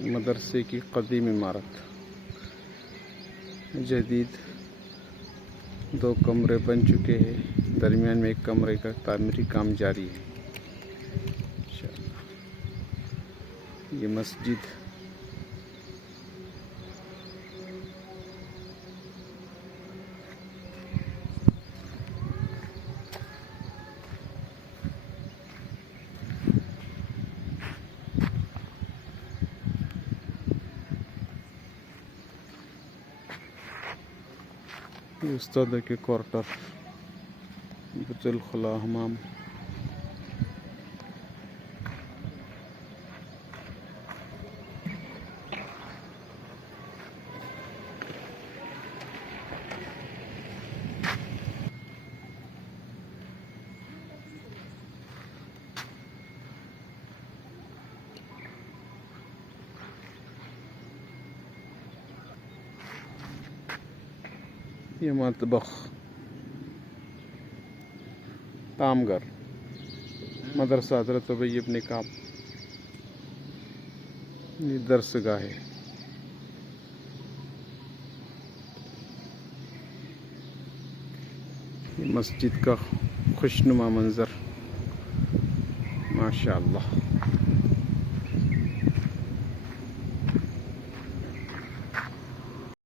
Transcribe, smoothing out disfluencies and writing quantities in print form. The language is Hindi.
मदरसे की कदीम इमारत, जदीद 2 कमरे बन चुके हैं, दरमियान में एक कमरे का तामीरी काम जारी है। ये मस्जिद उस्ताद के क्वार्टर, बैतुल खुला हमाम, ये मतबख, तामगर, मदरसा हज़रत उबई इब्न काब, ये दरसगाह है। ये मस्जिद का खुशनुमा मंज़र, माशाअल्लाह।